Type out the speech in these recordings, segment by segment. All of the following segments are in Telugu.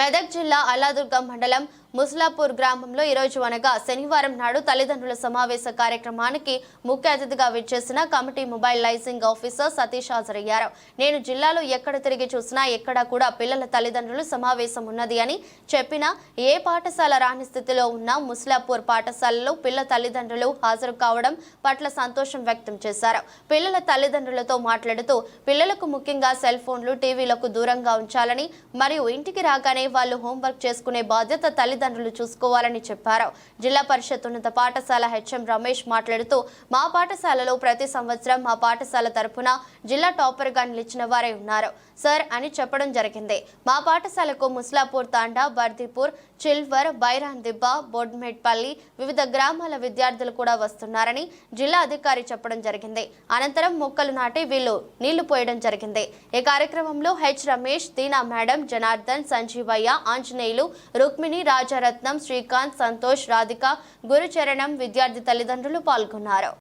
మెదక్ జిల్లా అల్లాదుర్గం మండలం ముస్లాపూర్ గ్రామంలో ఈరోజు అనగా శనివారం నాడు తల్లిదండ్రుల సమావేశ కార్యక్రమానికి ముఖ్య అతిథిగా విచ్చేసిన కమిటీ మొబైల్ లైసింగ్ ఆఫీసర్ సతీష్ హాజరయ్యారు. నేను జిల్లాలో ఎక్కడ తిరిగి చూసినా ఎక్కడా కూడా పిల్లల తల్లిదండ్రులు సమావేశం ఉన్నది అని చెప్పినా ఏ పాఠశాల రాని స్థితిలో ఉన్న ముస్లాపూర్ పాఠశాలలో పిల్లల తల్లిదండ్రులు హాజరు కావడం పట్ల సంతోషం వ్యక్తం చేశారు. పిల్లల తల్లిదండ్రులతో మాట్లాడుతూ పిల్లలకు ముఖ్యంగా సెల్ ఫోన్లు టీవీలకు దూరంగా ఉంచాలని మరియు ఇంటికి రాగానే వాళ్ళు హోంవర్క్ చేసుకునే బాధ్యత తల్లిదండ్రులు చూసుకోవాలని చెప్పారు. జిల్లా పరిషత్ ఉన్నత పాఠశాల హెచ్ఎం రమేష్ మాట్లాడుతూ మా పాఠశాలలో ప్రతి సంవత్సరం మా పాఠశాల తరపున జిల్లా టాపర్ గా నిలిచిన వారే ఉన్నారు సార్ అని చెప్పడం జరిగింది. మా పాఠశాలకు ముస్లాపూర్ తాండా, బర్దీపూర్, చిల్వర్, బైరాన్ దిబ్బ, బొడ్మెట్పల్లి వివిధ గ్రామాల విద్యార్థులు కూడా వస్తున్నారని జిల్లా అధికారి చెప్పడం జరిగింది. అనంతరం మొక్కలు నాటి వీళ్ళు నీళ్లు పోయడం జరిగింది. ఈ కార్యక్రమంలో హెచ్ రమేష్, దీనా మేడం, జనార్దన్, సంజీవయ్య, ఆంజనేయులు, రుక్మిణి, రాజారత్నం, శ్రీకాంత్, సంతోష్, రాధిక, గురుచరణం విద్యార్థి తల్లిదండ్రులు పాల్గొన్నారు.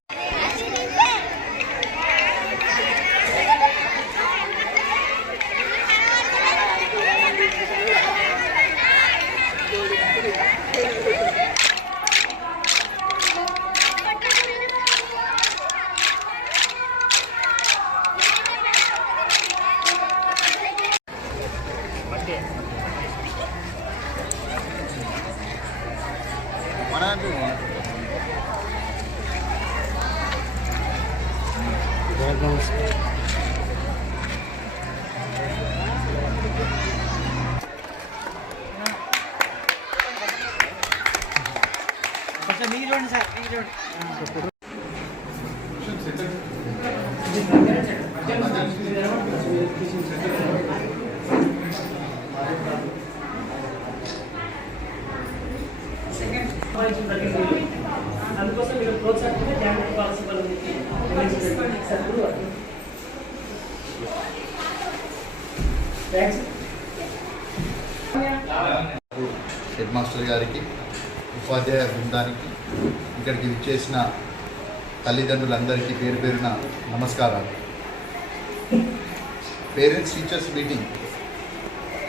అందుకోసం మీరు ప్రోత్సాహంగా జాగ్రత్త పాల్గొనాలని హెడ్ మాస్టర్ గారికి, ఉపాధ్యాయ బృందానికి, ఇక్కడికి విచ్చేసిన తల్లిదండ్రులందరికీ పేరు పేరున నమస్కారాలు. పేరెంట్స్ టీచర్స్ మీటింగ్,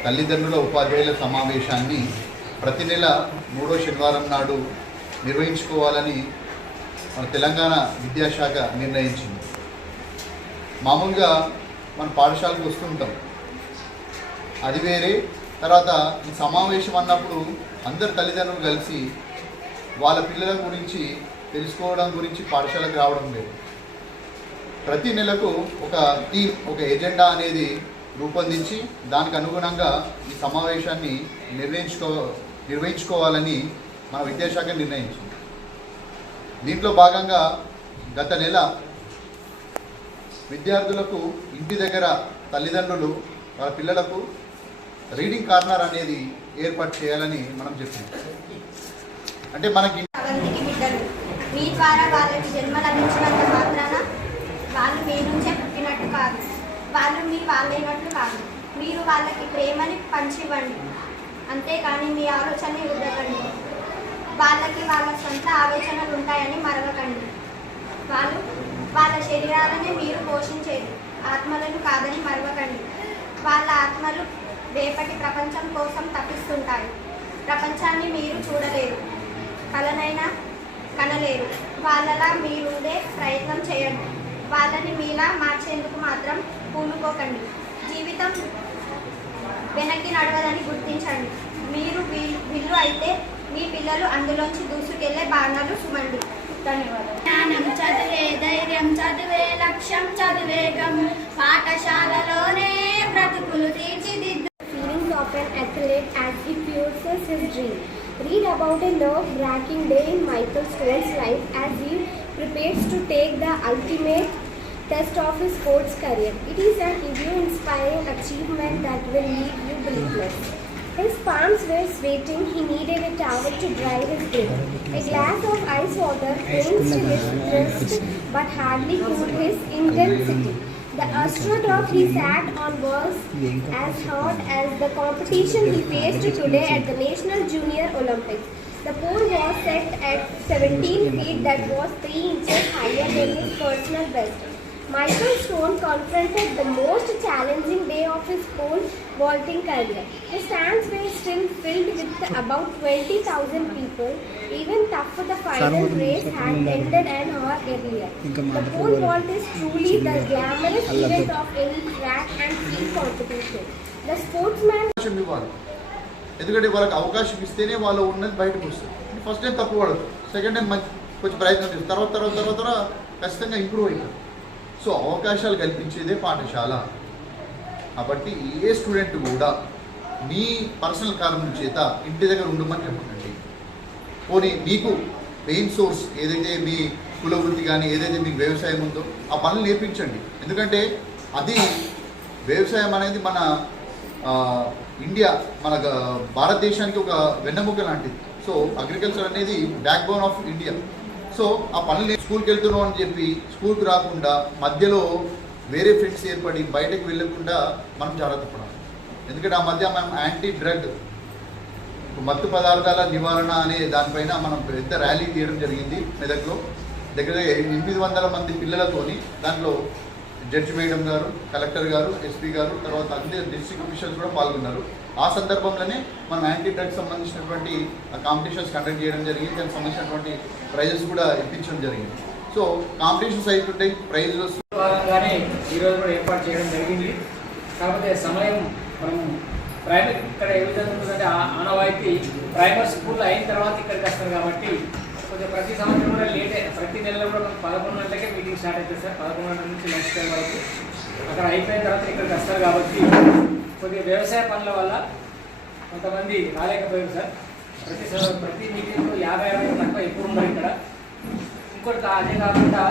తల్లిదండ్రుల ఉపాధ్యాయుల సమావేశాన్ని ప్రతి నెల 3వ శనివారం నాడు నిర్వహించుకోవాలని మన తెలంగాణ విద్యాశాఖ నిర్ణయించింది. మామూలుగా మన పాఠశాలకు వస్తుంటాం, అది వేరే. తర్వాత ఈ సమావేశం అన్నప్పుడు అందరు తల్లిదండ్రులు కలిసి వాళ్ళ పిల్లల గురించి తెలుసుకోవడం గురించి పాఠశాలకు రావడం లేదు. ప్రతి నెలకు ఒక థీమ్, ఒక ఎజెండా అనేది రూపొందించి దానికి అనుగుణంగా ఈ సమావేశాన్ని నిర్వహించుకోవాలని మన విద్యాశాఖ నిర్ణయించింది. దీంట్లో భాగంగా గత నెల విద్యార్థులకు ఇంటి దగ్గర తల్లిదండ్రులు వాళ్ళ పిల్లలకు రీడింగ్ కార్నర్ అనేది ఏర్పాటు చేయాలని మనం చెప్పాం. అంటే మనకి మీ ద్వారా వాళ్ళకి జన్మ లభించినంత మాత్రాన వాళ్ళు మీ నుంచే పుట్టినట్టు కాదు, వాళ్ళు మీ వాళ్ళైనట్లు కాదు. మీరు వాళ్ళకి ప్రేమని పంచివ్వండి, అంతేకాని మీ ఆలోచనని వదలకండి. వాళ్ళకి వాళ్ళ సొంత ఆలోచనలు ఉంటాయని మరవకండి. వాళ్ళు వాళ్ళ శరీరాలనే మీరు పోషించేది, ఆత్మలను కాదని మరవకండి. వాళ్ళ ఆత్మలు రేపటి ప్రపంచం కోసం తప్పిస్తుంటాయి. ప్రపంచాన్ని మీరు చూడలేరు, కలనైనా కనలేరు. వాళ్ళలా మీరుండే ప్రయత్నం చేయండి. వాళ్ళని మీలా మార్చేందుకు మాత్రం పూనుకోకండి. జీవితం వెనక్కి నడవదని గుర్తించండి. మీరు విల్లు అయితే మీ పిల్లలు అందులోంచి దూసుకెళ్లే బాణాలు సుమండి. ధన్యవాదాలు. జ్ఞానం చదివే ధైర్యం, చదివే లక్ష్యం, చదివేగం పాఠశాలలోనే బ్రతుకులు తీర్చిదిద్దు. Feelings of an athlete as he pursues his dream. Read about a nerve-wracking day in Michael Stone's life as he prepares to take the ultimate test of his sports career. It is an inspiring achievement that will leave you breathless. His palms were sweating. He needed a towel to dry his day. A glass of ice water cleansed his wrist but hardly cooled his intensity. The astrodrop he sat on was as hot as the competition he faced today at the National Junior Olympics. The pole was set at 17 feet, that was 3 inches higher than his personal best. Michael Stone confronted the most challenging day of his whole vaulting career. The stands were still filled with about 20,000 people, even though the final race had ended an hour earlier. The pole vault is truly the glamorous event of any track and field competition. The sportsman అవకాశం ఇవ్వాలి. ఎందుకంటే వాళ్ళకి అవకాశం ఇస్తేనే వాళ్ళు ఉన్నది బయటకు వస్తుంది. ఫస్ట్ టైం తప్పు పడదు, సెకండ్ టైం మంచి కొంచెం ప్రయత్నం చేస్తారు, తర్వాత ఖచ్చితంగా ఇంప్రూవ్ అవుతారు. సో అవకాశాలు కల్పించేదే పాఠశాల. కాబట్టి ఏ స్టూడెంట్ కూడా మీ పర్సనల్ కారణం చేత ఇంటి దగ్గర ఉండమని చెప్పకండి. పోనీ మీకు మెయిన్ సోర్స్ ఏదైతే మీ కుల వృత్తి కానీ ఏదైతే మీకు వ్యవసాయం ఉందో ఆ పనులు నేర్పించండి. ఎందుకంటే అది వ్యవసాయం అనేది మన ఇండియా, మన భారతదేశానికి ఒక వెన్నెముక లాంటిది. సో అగ్రికల్చర్ అనేది back bone of India. So ఆ పనులు స్కూల్కి వెళ్తున్నాం అని చెప్పి స్కూల్కి రాకుండా మధ్యలో వేరే ఫ్రెండ్స్ ఏర్పడి బయటకు వెళ్ళకుండా మనం జాగ్రత్త పడాలి. ఎందుకంటే ఆ మధ్య మనం యాంటీ డ్రగ్ మత్తు పదార్థాల నివారణ అనే దానిపైన మనం పెద్ద ర్యాలీ తీయడం జరిగింది మెదక్లో. దగ్గర 800 మంది పిల్లలతోని, దాంట్లో జడ్జి మేడం గారు, కలెక్టర్ గారు, ఎస్పీ గారు, తర్వాత అందరు డిస్ట్రిక్ట్ ఆఫీషియల్స్ కూడా పాల్గొన్నారు. ఆ సందర్భంలోనే మనం యాంటీ డ్రగ్స్ సంబంధించినటువంటి కాంపిటీషన్స్ కండక్ట్ చేయడం జరిగింది. దానికి సంబంధించినటువంటి ప్రైజెస్ కూడా ఇప్పించడం జరిగింది. సో కాంపిటీషన్స్ అవుతుంటాయి, ప్రైజెస్ భాగంగానే ఈరోజు కూడా ఏర్పాటు చేయడం జరిగింది. కాకపోతే సమయం మనం ప్రైమరీ ఇక్కడ ఏ విధంగా ఉంటుందంటే ఆనవాయితీ ప్రైమరీ స్కూల్ అయిన తర్వాత ఇక్కడికి వస్తారు కాబట్టి కొంచెం ప్రతి సంవత్సరం కూడా లేటే, ప్రతి నెలలో కూడా మనకు 11 గంటలకే మీటింగ్ స్టార్ట్ అవుతుంది సార్. 11 గంటల నుంచి లంచ్ టైం వరకు అక్కడ అయిపోయిన తర్వాత ఇక్కడికి వస్తారు కాబట్టి కొద్దిగా వ్యవసాయ పనుల వల్ల కొంతమంది రాలేకపోయారు సార్. ప్రతి మీటింగ్లో 50-60 తక్కువ ఎక్కువ ఉన్నారు ఇక్కడ. ఇంకోటి అదే కాకుండా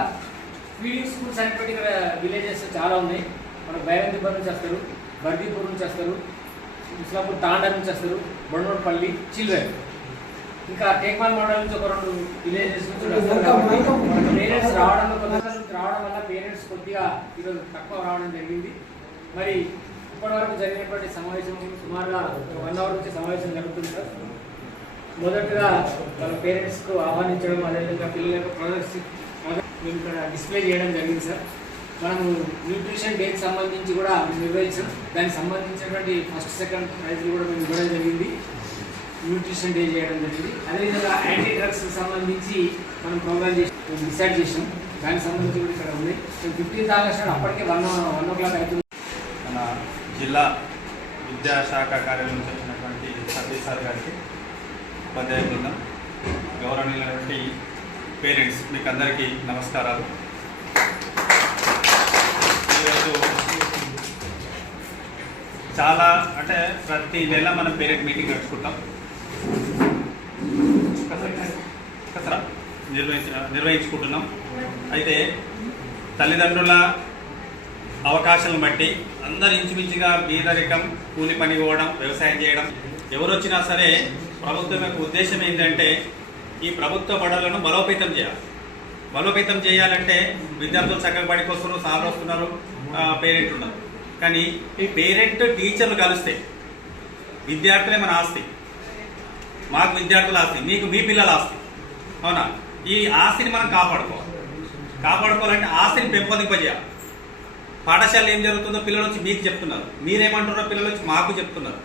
ఫీడింగ్ స్కూల్స్ అనేటువంటి ఇక్కడ విలేజెస్ చాలా ఉన్నాయి. మనకు బైరందిపూర్ నుంచి వస్తారు, బర్దీపూర్ నుంచి వస్తారు, ముస్లాపూర్ తాండా నుంచి వస్తారు, బొండోడ్పల్లి, చిల్వేర్, ఇంకా టేక్మాల్ మండలం నుంచి ఒక 2 విలేజెస్ నుంచి వస్తారు. కాబట్టి పేరెంట్స్ రావడం వల్ల పేరెంట్స్ కొద్దిగా ఈరోజు తక్కువ రావడం జరిగింది. మరి ఇప్పటివరకు జరిగినటువంటి సమావేశం సుమారుగా 1 అవర్ నుంచి సమావేశం జరుగుతుంది సార్. మొదటగా వాళ్ళ పేరెంట్స్కు ఆహ్వానించడం, అదేవిధంగా పిల్లలకు మేము ఇక్కడ డిస్ప్లే చేయడం జరిగింది సార్. మనము న్యూట్రిషన్ డేకి సంబంధించి కూడా నిర్వహించాం. దానికి సంబంధించినటువంటి ఫస్ట్ సెకండ్ ప్రైజ్లు కూడా మేము ఇవ్వడం జరిగింది. న్యూట్రిషన్ డే చేయడం జరిగింది. అదేవిధంగా యాంటీ డ్రగ్స్కి సంబంధించి మనం ప్రోగ్రామ్ చేసి డిసైడ్ చేసాం. దానికి సంబంధించి కూడా ఇక్కడ ఉన్నాయి. 15th ఆగస్టు అప్పటికే 1 o'clock అవుతుంది. మన జిల్లా విద్యాశాఖ కార్యాలయం నుంచి వచ్చినటువంటి సతీష్ సార్ గారికి, ఉపాధ్యాయ బృందం, గౌరవనీయులైనటువంటి పేరెంట్స్, మీకు అందరికీ నమస్కారాలు. ఈరోజు చాలా అంటే ప్రతి నెల మనం పేరెంట్ మీటింగ్ నడుచుకుంటాం, నిర్వహించుకుంటున్నాం. అయితే తల్లిదండ్రుల అవకాశాలను బట్టి అందరు ఇంచుమించుగా బీదరికం, కూలి పని పోవడం, వ్యవసాయం చేయడం, ఎవరు వచ్చినా సరే ప్రభుత్వం యొక్క ఉద్దేశం ఏంటంటే ఈ ప్రభుత్వ బడులను బలోపేతం చేయాలి. బలోపేతం చేయాలంటే విద్యార్థులు చక్కగా బడికి వస్తున్నారు, సార్లు వస్తున్నారు, పేరెంట్ ఉన్నారు. కానీ ఈ పేరెంట్ టీచర్లు కలిస్తే విద్యార్థులే మన ఆస్తి. మాకు విద్యార్థుల ఆస్తి, మీకు మీ పిల్లల ఆస్తి. అవునా? ఈ ఆస్తిని మనం కాపాడుకోవాలంటే ఆస్తిని పెంపొందింపజేయాలి. పాఠశాలలో ఏం జరుగుతుందో పిల్లలు వచ్చి మీకు చెప్తున్నారు, మీరేమంటున్నారో పిల్లలు వచ్చి మాకు చెప్తున్నారు.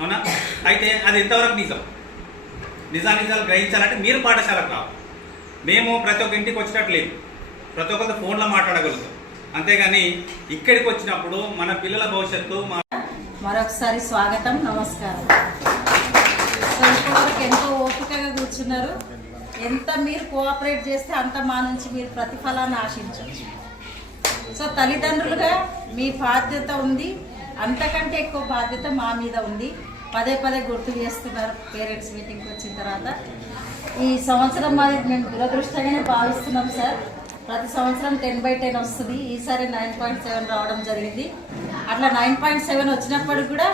అవునా? అయితే అది ఎంతవరకు నిజాలు గ్రహించాలంటే మీరు పాఠశాలకు రావు. మేము ప్రతి ఒక్క ఇంటికి వచ్చినట్టు లేదు, ప్రతి ఒక్కరితో ఫోన్లో మాట్లాడగలుగుతాం. అంతేగాని ఇక్కడికి వచ్చినప్పుడు మన పిల్లల భవిష్యత్తు మరొకసారి స్వాగతం, నమస్కారం. సో ఇప్పటివరకు ఎంతో ఓపికగా కూర్చున్నారు. ఎంత మీరు కోఆపరేట్ చేస్తే అంత మా నుంచి మీరు ప్రతిఫలాన్ని ఆశించవచ్చు. సో తల్లిదండ్రులుగా మీ బాధ్యత ఉంది, అంతకంటే ఎక్కువ బాధ్యత మా మీద ఉంది. పదే గుర్తు చేస్తున్నారు పేరెంట్స్ మీటింగ్కి వచ్చిన తర్వాత. ఈ సంవత్సరం మాది మేము దురదృష్టంగానే భావిస్తున్నాం సార్. ప్రతి సంవత్సరం 10/10 వస్తుంది. ఈసారి 9.7 రావడం జరిగింది. అట్లా 9.7 వచ్చినప్పటికి కూడా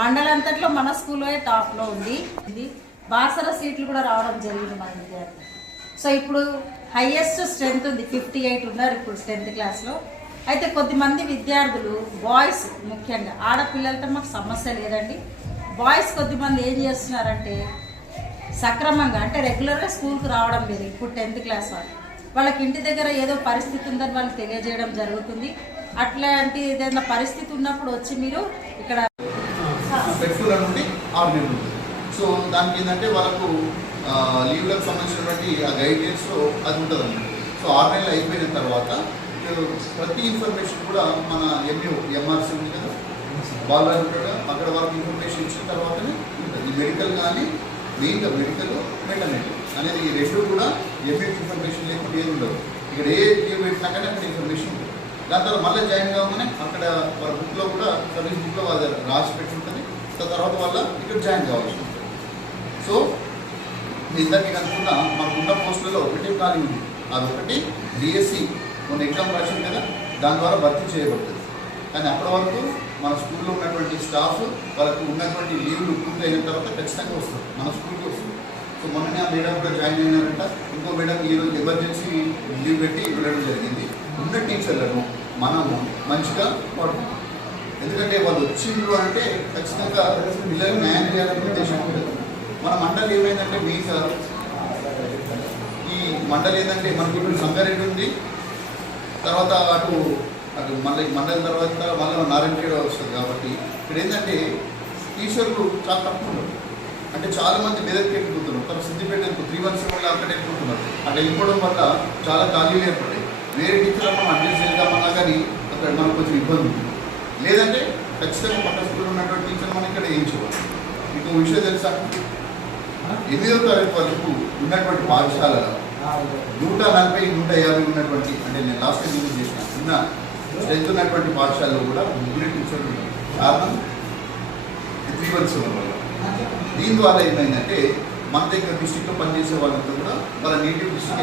మండలంతట్లో మన స్కూల్లో టాప్లో ఉంది. బాసర సీట్లు కూడా రావడం జరిగింది మన విద్యార్థి. సో ఇప్పుడు హైయెస్ట్ స్ట్రెంత్ ఉంది, 58 ఉన్నారు ఇప్పుడు 10th క్లాస్లో. అయితే కొద్దిమంది విద్యార్థులు బాయ్స్, ముఖ్యంగా ఆడపిల్లలతో మాకు సమస్య లేదండి. బాయ్స్ కొద్దిమంది ఏం చేస్తున్నారంటే సక్రమంగా అంటే రెగ్యులర్గా స్కూల్కి రావడం లేదు ఇప్పుడు 10th క్లాస్ వాళ్ళు. వాళ్ళకి ఇంటి దగ్గర ఏదో పరిస్థితి ఉందని వాళ్ళు తెలియజేయడం జరుగుతుంది. అట్లాంటి ఏదైనా పరిస్థితి ఉన్నప్పుడు వచ్చి మీరు ఇక్కడ పెట్టుల నుండి 6 నెలలు ఉంటుంది. సో దానికి ఏంటంటే వాళ్ళకు లీవ్లకు సంబంధించినటువంటి ఆ గైడ్లైన్స్ అది ఉంటుంది అన్నమాట. సో 6 నెలలు అయిపోయిన తర్వాత ప్రతి ఇన్ఫర్మేషన్ కూడా మన ఎంఆర్సీ ఉంది కదా, వాళ్ళు కూడా అక్కడ వాళ్ళకి ఇన్ఫర్మేషన్ ఇచ్చిన తర్వాతనే ఉంటుంది. మెడికల్ కానీ మెయిన్గా మెడికల్ మెటర్నిటీ అనేది ఈ రెండు కూడా ఎంఏ ఇన్ఫర్మేషన్ లేకుండా ఏది ఉండదు. ఇక్కడ ఏ లీవ్ పెట్టినా కానీ అక్కడ ఇన్ఫర్మేషన్ ఉంటుంది. దాని తర్వాత మళ్ళీ జాయిన్ కాగానే అక్కడ వాళ్ళ బుక్లో కూడా సర్వీస్ బుక్లో వాళ్ళ రాసి పెట్టి ఉంటుంది. తర్వాత వాళ్ళ ఇక్కడ జాయిన్ కావాల్సి ఉంటుంది. సో మీ ఇందాక అనుకున్న మనకున్న పోస్టులలో ఒకటి ఖాళీ ఉంది. అదొకటి డిఎస్సి కొన్ని ఎగ్జామ్ రాసింది కదా, దాని ద్వారా భర్తీ చేయబడుతుంది. కానీ అప్పటి వరకు మన స్కూల్లో ఉన్నటువంటి స్టాఫ్ వాళ్ళకు ఉన్నటువంటి లీవ్లు పూర్తయిన తర్వాత ఖచ్చితంగా వస్తుంది, మన స్కూల్కి వస్తుంది. సో మొన్ననే ఆ మేడం కూడా జాయిన్ అయినారంట. ఇంకో మేడం ఈరోజు ఎమర్జెన్సీ లీవ్ పెట్టి వెళ్ళడం జరిగింది. ఉన్న టీచర్లను మనము మంచిగా వాడుకుంటాం. ఎందుకంటే వాళ్ళు వచ్చిండ్రు అంటే ఖచ్చితంగా పిల్లలకు న్యాయం చేయాలనే ఉద్దేశం ఉంటుంది. మన మండలి ఏమైందంటే మీగా ఈ మండలి ఏంటంటే మనకి ఇప్పుడు సంగారెడ్డి ఉంది, తర్వాత అటు మళ్ళీ మండలి తర్వాత మళ్ళీ నారాయణఖేడ్ వస్తుంది. కాబట్టి ఇక్కడ ఏంటంటే టీచర్లు చాలా తక్కువ ఉన్నారు. అంటే చాలామంది మెదక్కి వెళ్ళిపోతున్నారు, తర్వాత సిద్దిపేట 317 వల్ల అక్కడ వెళ్ళిపోతున్నారు. అక్కడ వెళ్ళిపోవడం వల్ల చాలా ఖాళీలు ఏర్పడాయి. వేరే టీచర్లు మనం అడ్జస్ట్ చేద్దామన్నా కానీ అక్కడ మనకు కొంచెం ఇబ్బంది ఉంటుంది. లేదంటే ఖచ్చితంగా పక్క స్కూల్లో ఉన్నటువంటి టీచర్ మనం ఇక్కడ వేయించుకోవాలి. మీకు విషయం తెలుసా, 8వ తరగతి వరకు ఉన్నటువంటి పాఠశాలలో 140, 150 ఉన్నటువంటి, అంటే నేను లాస్ట్ టైం యూజ్ చేసిన ఉన్న స్ట్రెంత్ ఉన్నటువంటి పాఠశాలలో కూడా 3 టీచర్లు ఉన్నారు. కారణం 317 వల్ల. దీని ద్వారా ఏమైందంటే మన దగ్గర డిస్ట్రిక్ట్లో పనిచేసే వాళ్ళంతా కూడా వాళ్ళ నేటివ్ డిస్ట్రిక్ట్